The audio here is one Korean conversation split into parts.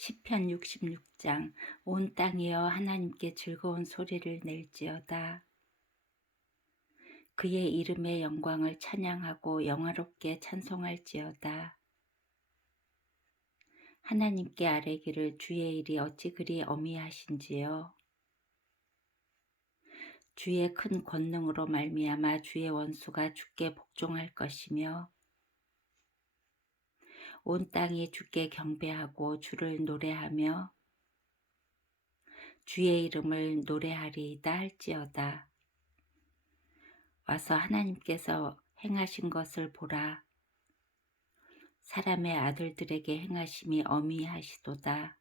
시편 66장 온 땅이여 하나님께 즐거운 소리를 낼지어다. 그의 이름의 영광을 찬양하고 영화롭게 찬송할지어다. 하나님께 아뢰기를 주의 일이 어찌 그리 어미하신지요. 주의 큰 권능으로 말미암아 주의 원수가 주께 복종할 것이며 온 땅이 주께 경배하고 주를 노래하며 주의 이름을 노래하리이다 할지어다. 와서 하나님께서 행하신 것을 보라. 사람의 아들들에게 행하심이 어미하시도다.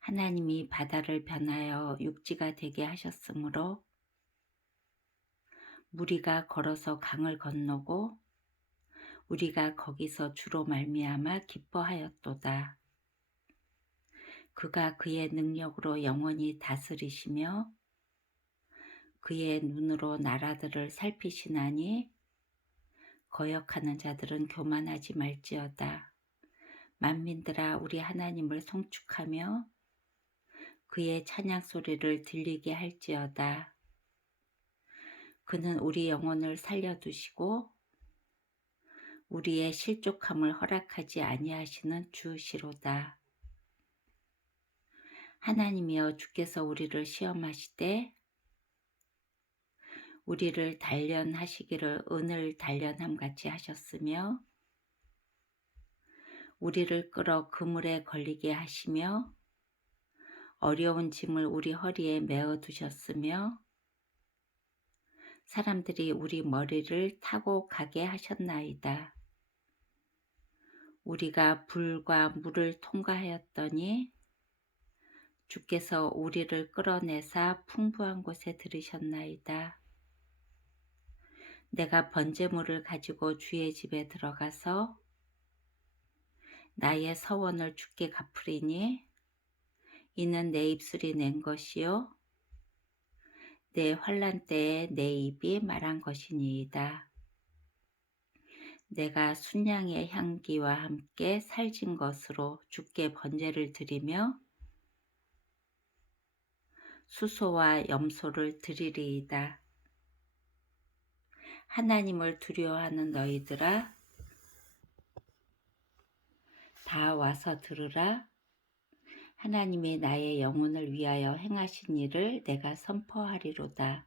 하나님이 바다를 변하여 육지가 되게 하셨으므로 무리가 걸어서 강을 건너고 우리가 거기서 주로 말미암아 기뻐하였도다. 그가 그의 능력으로 영원히 다스리시며 그의 눈으로 나라들을 살피시나니 거역하는 자들은 교만하지 말지어다. 만민들아 우리 하나님을 송축하며 그의 찬양 소리를 들리게 할지어다. 그는 우리 영혼을 살려두시고 우리의 실족함을 허락하지 아니하시는 주시로다. 하나님이여 주께서 우리를 시험하시되 우리를 단련하시기를 은을 단련함 같이 하셨으며 우리를 끌어 그물에 걸리게 하시며 어려운 짐을 우리 허리에 메어 두셨으며 사람들이 우리 머리를 타고 가게 하셨나이다. 우리가 불과 물을 통과하였더니 주께서 우리를 끌어내사 풍부한 곳에 들으셨나이다. 내가 번제물을 가지고 주의 집에 들어가서 나의 서원을 주께 갚으리니 이는 내 입술이 낸 것이요 내 환란 때에 내 입이 말한 것이니이다. 내가 순양의 향기와 함께 살진 것으로 주께 번제를 드리며 수소와 염소를 드리리이다. 하나님을 두려워하는 너희들아 다 와서 들으라 하나님이 나의 영혼을 위하여 행하신 일을 내가 선포하리로다.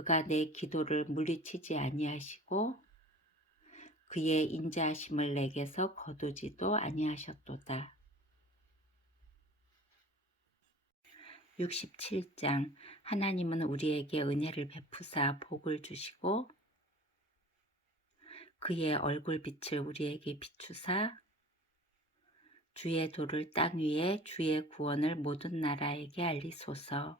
그가 내 기도를 물리치지 아니하시고 그의 인자하심을 내게서 거두지도 아니하셨도다. 67장 하나님은 우리에게 은혜를 베푸사 복을 주시고 그의 얼굴빛을 우리에게 비추사 주의 도를 땅 위에 주의 구원을 모든 나라에게 알리소서.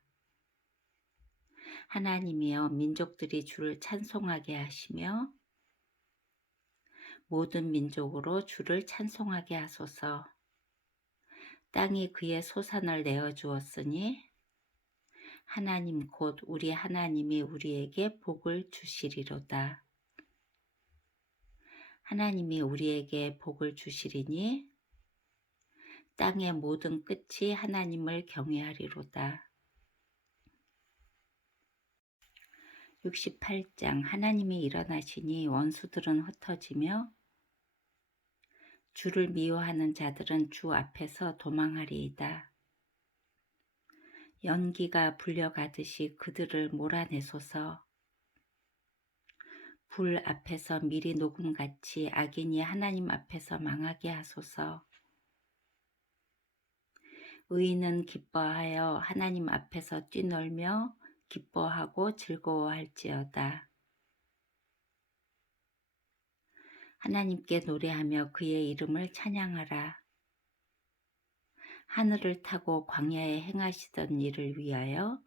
하나님이여 민족들이 주를 찬송하게 하시며 모든 민족으로 주를 찬송하게 하소서. 땅이 그의 소산을 내어 주었으니 하나님 곧 우리 하나님이 우리에게 복을 주시리로다. 하나님이 우리에게 복을 주시리니 땅의 모든 끝이 하나님을 경외하리로다. 68장 하나님이 일어나시니 원수들은 흩어지며 주를 미워하는 자들은 주 앞에서 도망하리이다. 연기가 불려가듯이 그들을 몰아내소서. 불 앞에서 미리 녹음같이 악인이 하나님 앞에서 망하게 하소서. 의인은 기뻐하여 하나님 앞에서 뛰놀며 기뻐하고 즐거워할지어다. 하나님께 노래하며 그의 이름을 찬양하라. 하늘을 타고 광야에 행하시던 일을 위하여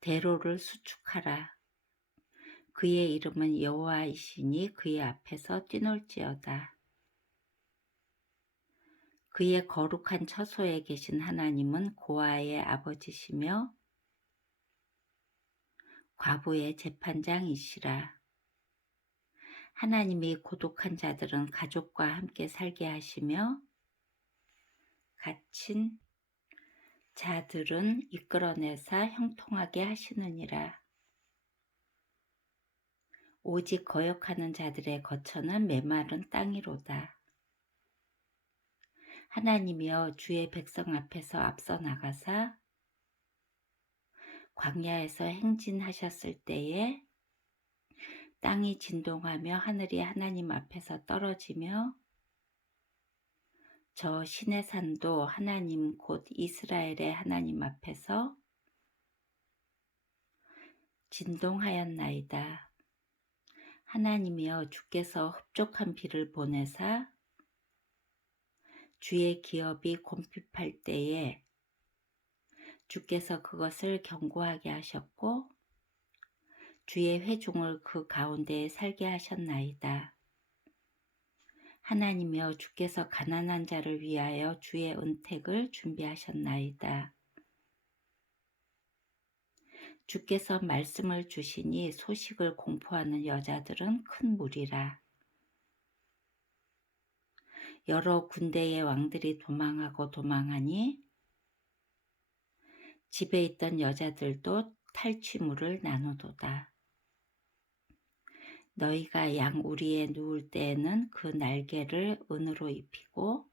대로를 수축하라. 그의 이름은 여호와이시니 그의 앞에서 뛰놀지어다. 그의 거룩한 처소에 계신 하나님은 고아의 아버지시며 과부의 재판장이시라. 하나님이 고독한 자들은 가족과 함께 살게 하시며 갇힌 자들은 이끌어내사 형통하게 하시느니라. 오직 거역하는 자들의 거처는 메마른 땅이로다. 하나님이여 주의 백성 앞에서 앞서 나가사 광야에서 행진하셨을 때에 땅이 진동하며 하늘이 하나님 앞에서 떨어지며 저 신의 산도 하나님 곧 이스라엘의 하나님 앞에서 진동하였나이다. 하나님이여 주께서 흡족한 비를 보내사 주의 기업이 곰핍할 때에 주께서 그것을 견고하게 하셨고 주의 회중을 그 가운데에 살게 하셨나이다. 하나님이여 주께서 가난한 자를 위하여 주의 은택을 준비하셨나이다. 주께서 말씀을 주시니 소식을 공포하는 여자들은 큰 무리라. 여러 군대의 왕들이 도망하고 도망하니 집에 있던 여자들도 탈취물을 나누도다. 너희가 양 우리에 누울 때에는 그 날개를 은으로 입히고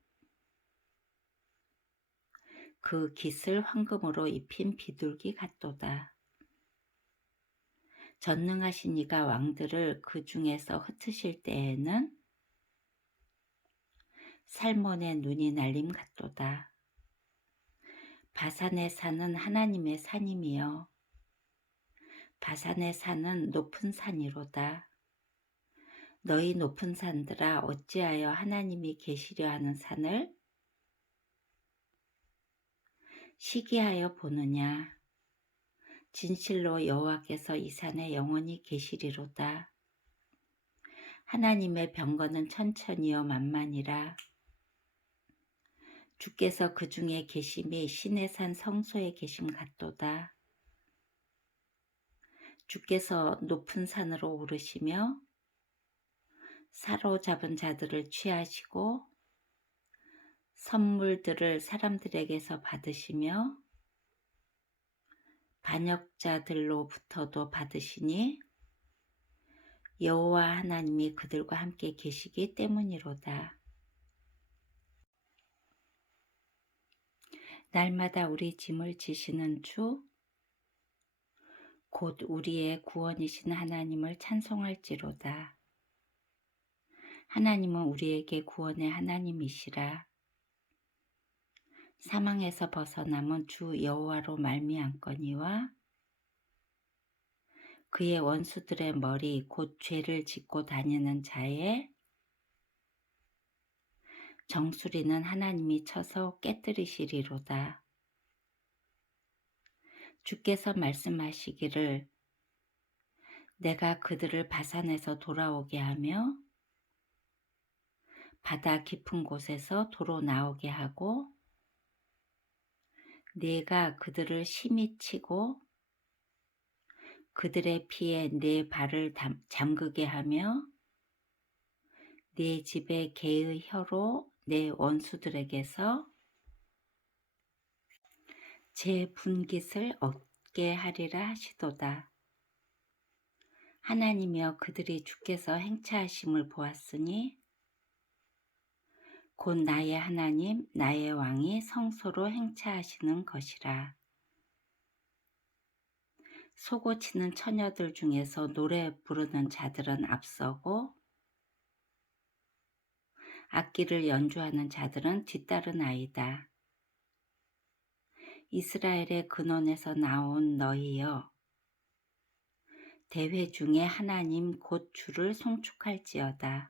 그 깃을 황금으로 입힌 비둘기 같도다. 전능하신 이가 왕들을 그 중에서 흩으실 때에는 살몬의 눈이 날림 같도다. 바산의 산은 하나님의 산임이여. 바산의 산은 높은 산이로다. 너희 높은 산들아 어찌하여 하나님이 계시려 하는 산을 시기하여 보느냐. 진실로 여호와께서 이 산에 영원히 계시리로다. 하나님의 병거는 천천히요 만만이라. 주께서 그 중에 계심이 신의 산 성소에 계심 같도다. 주께서 높은 산으로 오르시며 사로잡은 자들을 취하시고 선물들을 사람들에게서 받으시며 반역자들로부터도 받으시니 여호와 하나님이 그들과 함께 계시기 때문이로다. 날마다 우리 짐을 지시는 주, 곧 우리의 구원이신 하나님을 찬송할지로다. 하나님은 우리에게 구원의 하나님이시라. 사망에서 벗어남은 주 여호와로 말미암거니와 그의 원수들의 머리 곧 죄를 짓고 다니는 자의 정수리는 하나님이 쳐서 깨뜨리시리로다. 주께서 말씀하시기를 내가 그들을 바산에서 돌아오게 하며 바다 깊은 곳에서 도로 나오게 하고 내가 그들을 심히 치고 그들의 피에 내 발을 잠그게 하며 내 집에 개의 혀로 내 원수들에게서 제 분깃을 얻게 하리라 하시도다. 하나님이여 그들이 주께서 행차하심을 보았으니 곧 나의 하나님 나의 왕이 성소로 행차하시는 것이라. 소고치는 처녀들 중에서 노래 부르는 자들은 앞서고 악기를 연주하는 자들은 뒤따른 아이다. 이스라엘의 근원에서 나온 너희여 대회 중에 하나님 곧 주를 송축할지어다.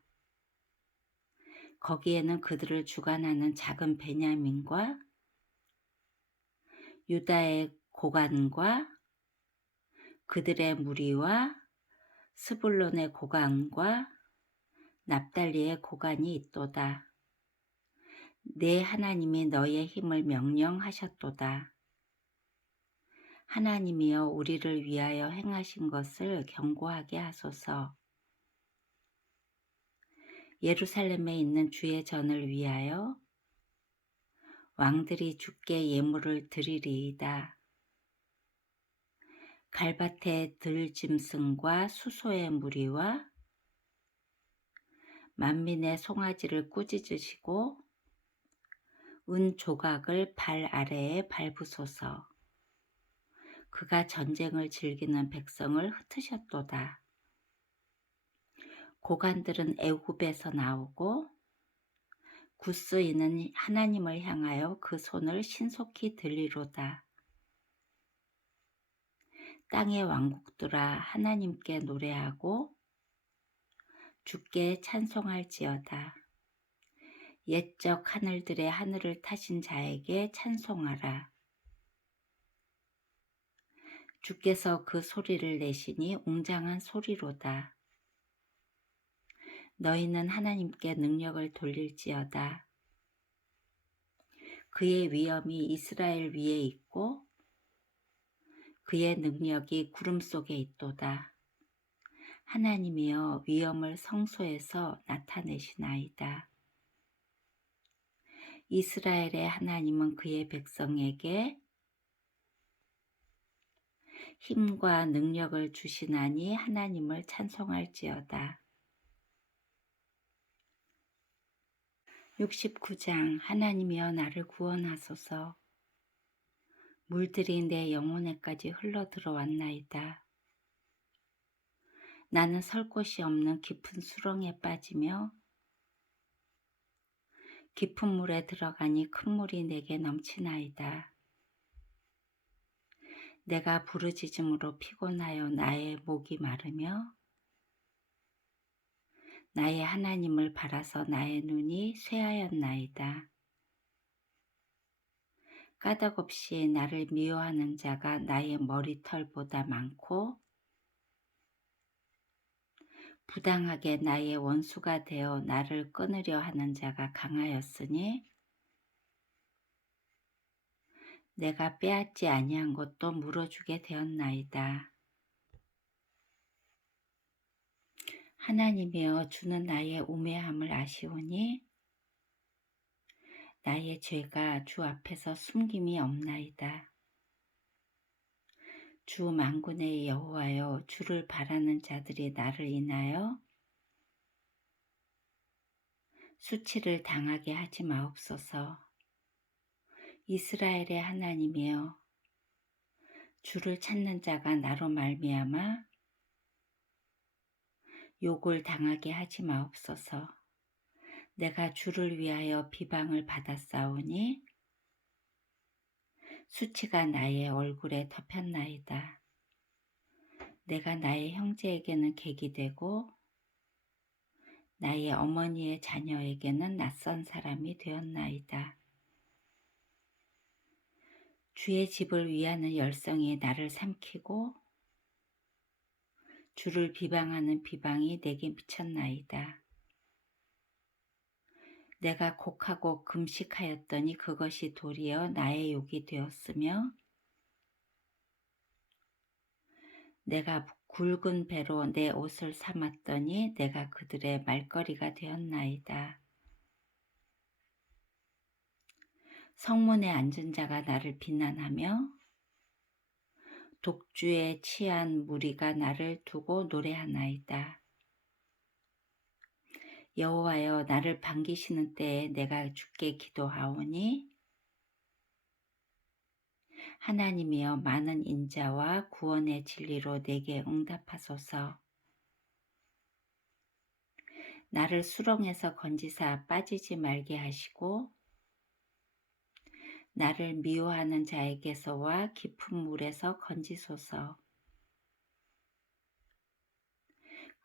거기에는 그들을 주관하는 작은 베냐민과 유다의 고관과 그들의 무리와 스불론의 고관과 납달리의 고관이 있도다. 내 하나님이 너의 힘을 명령하셨도다. 하나님이여 우리를 위하여 행하신 것을 경고하게 하소서. 예루살렘에 있는 주의 전을 위하여 왕들이 주께 예물을 드리리이다. 갈밭의 들짐승과 수소의 무리와 만민의 송아지를 꾸짖으시고 은 조각을 발 아래에 밟으소서. 그가 전쟁을 즐기는 백성을 흩으셨도다. 고관들은 애굽에서 나오고 구스이는 하나님을 향하여 그 손을 신속히 들리로다. 땅의 왕국들아 하나님께 노래하고 주께 찬송할지어다. 옛적 하늘들의 하늘을 타신 자에게 찬송하라. 주께서 그 소리를 내시니 웅장한 소리로다. 너희는 하나님께 능력을 돌릴지어다. 그의 위엄이 이스라엘 위에 있고 그의 능력이 구름 속에 있도다. 하나님이여 위엄을 성소에서 나타내시나이다. 이스라엘의 하나님은 그의 백성에게 힘과 능력을 주시나니 하나님을 찬송할지어다. 69장 하나님이여 나를 구원하소서 물들이 내 영혼에까지 흘러 들어왔나이다. 나는 설 곳이 없는 깊은 수렁에 빠지며 깊은 물에 들어가니 큰 물이 내게 넘치나이다. 내가 부르짖음으로 피곤하여 나의 목이 마르며 나의 하나님을 바라서 나의 눈이 쇠하였나이다. 까닭없이 나를 미워하는 자가 나의 머리털보다 많고 부당하게 나의 원수가 되어 나를 끊으려 하는 자가 강하였으니 내가 빼앗지 아니한 것도 물어주게 되었나이다. 하나님이여 주는 나의 우매함을 아시오니 나의 죄가 주 앞에서 숨김이 없나이다. 주 만군의 여호와여 주를 바라는 자들이 나를 인하여 수치를 당하게 하지 마옵소서. 이스라엘의 하나님이여 주를 찾는 자가 나로 말미암아 욕을 당하게 하지 마옵소서. 내가 주를 위하여 비방을 받았사오니 수치가 나의 얼굴에 덮였나이다. 내가 나의 형제에게는 객이 되고 나의 어머니의 자녀에게는 낯선 사람이 되었나이다. 주의 집을 위하는 열성이 나를 삼키고 주를 비방하는 비방이 내게 미쳤나이다. 내가 곡하고 금식하였더니 그것이 도리어 나의 욕이 되었으며 내가 굵은 배로 내 옷을 삼았더니 내가 그들의 말거리가 되었나이다. 성문에 앉은 자가 나를 비난하며 독주에 취한 무리가 나를 두고 노래하나이다. 여호와여 나를 반기시는 때에 내가 주께 기도하오니 하나님이여 많은 인자와 구원의 진리로 내게 응답하소서. 나를 수렁에서 건지사 빠지지 말게 하시고 나를 미워하는 자에게서와 깊은 물에서 건지소서.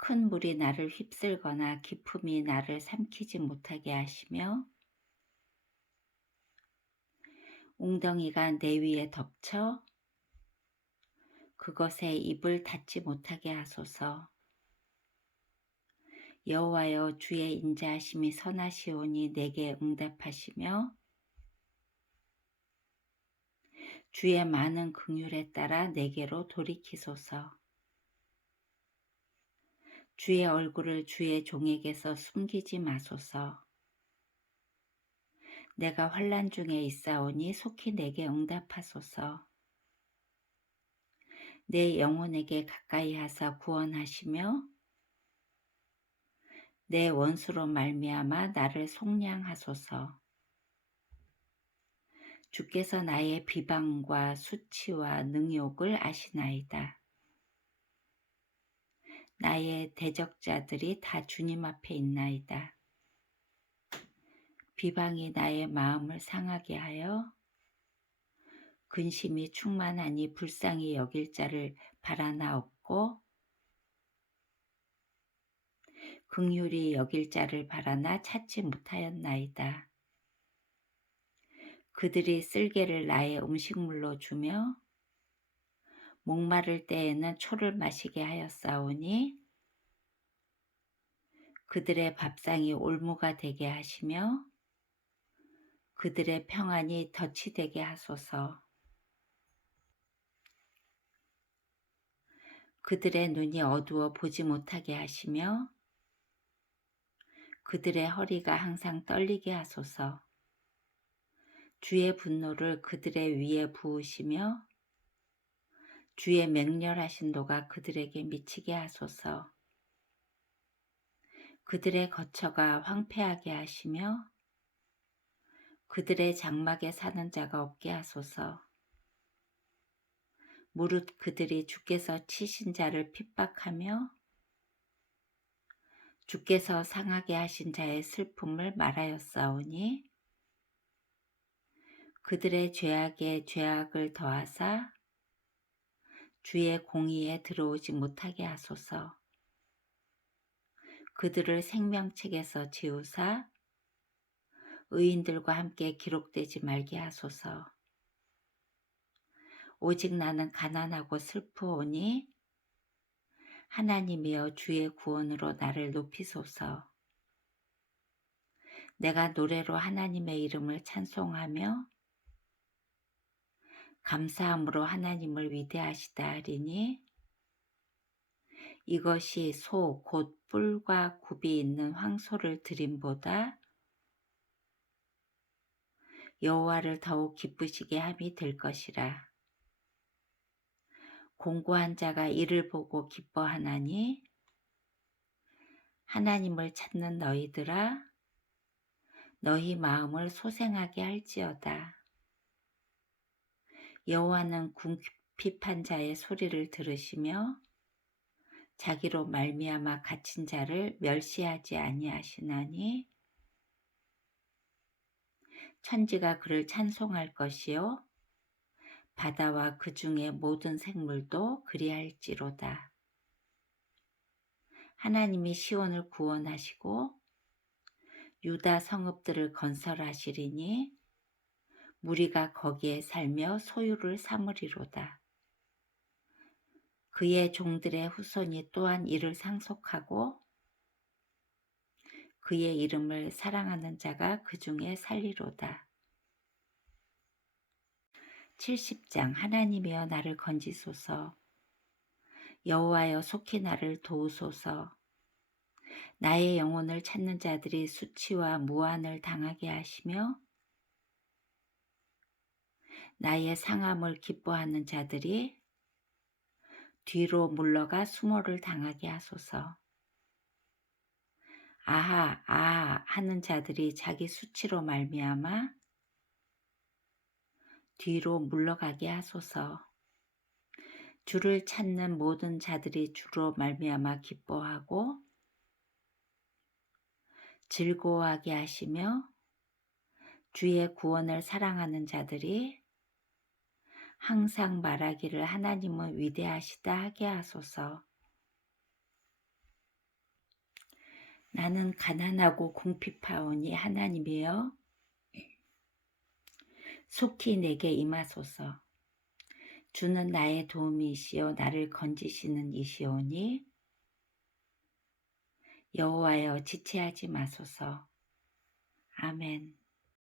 큰 물이 나를 휩쓸거나 깊음이 나를 삼키지 못하게 하시며 웅덩이가 내 위에 덮쳐 그것에 입을 닫지 못하게 하소서. 여호와여 주의 인자하심이 선하시오니 내게 응답하시며 주의 많은 긍휼에 따라 내게로 돌이키소서. 주의 얼굴을 주의 종에게서 숨기지 마소서. 내가 환란 중에 있사오니 속히 내게 응답하소서. 내 영혼에게 가까이 하사 구원하시며 내 원수로 말미암아 나를 속량하소서. 주께서 나의 비방과 수치와 능욕을 아시나이다. 나의 대적자들이 다 주님 앞에 있나이다. 비방이 나의 마음을 상하게 하여 근심이 충만하니 불쌍히 여길 자를 바라나없고 긍휼히 여길 자를 바라나 찾지 못하였나이다. 그들이 쓸개를 나의 음식물로 주며 목마를 때에는 초를 마시게 하였사오니 그들의 밥상이 올무가 되게 하시며 그들의 평안이 덫이 되게 하소서. 그들의 눈이 어두워 보지 못하게 하시며 그들의 허리가 항상 떨리게 하소서. 주의 분노를 그들의 위에 부으시며 주의 맹렬하신 도가 그들에게 미치게 하소서. 그들의 거처가 황폐하게 하시며 그들의 장막에 사는 자가 없게 하소서. 무릇 그들이 주께서 치신 자를 핍박하며 주께서 상하게 하신 자의 슬픔을 말하였사오니 그들의 죄악에 죄악을 더하사 주의 공의에 들어오지 못하게 하소서. 그들을 생명책에서 지우사 의인들과 함께 기록되지 말게 하소서. 오직 나는 가난하고 슬프오니 하나님이여 주의 구원으로 나를 높이소서. 내가 노래로 하나님의 이름을 찬송하며 감사함으로 하나님을 위대하시다 하리니 이것이 소 곧 뿔과 굽이 있는 황소를 드림보다 여호와를 더욱 기쁘시게 함이 될 것이라. 공고한 자가 이를 보고 기뻐하나니 하나님을 찾는 너희들아 너희 마음을 소생하게 할지어다. 여호와는 궁핍한 자의 소리를 들으시며 자기로 말미암아 갇힌 자를 멸시하지 아니하시나니 천지가 그를 찬송할 것이요 바다와 그 중에 모든 생물도 그리할지로다. 하나님이 시온을 구원하시고 유다 성읍들을 건설하시리니 무리가 거기에 살며 소유를 삼으리로다. 그의 종들의 후손이 또한 이를 상속하고 그의 이름을 사랑하는 자가 그 중에 살리로다. 70장 하나님이여 나를 건지소서 여호와여 속히 나를 도우소서 나의 영혼을 찾는 자들이 수치와 무한을 당하게 하시며 나의 상함을 기뻐하는 자들이 뒤로 물러가 수모를 당하게 하소서. 아하 아 하는 자들이 자기 수치로 말미암아 뒤로 물러가게 하소서. 주를 찾는 모든 자들이 주로 말미암아 기뻐하고 즐거워하게 하시며 주의 구원을 사랑하는 자들이 항상 말하기를 하나님은 위대하시다 하게 하소서. 나는 가난하고 궁핍하오니 하나님이여 속히 내게 임하소서. 주는 나의 도움이시요 나를 건지시는 이시오니 여호와여 지체하지 마소서. 아멘.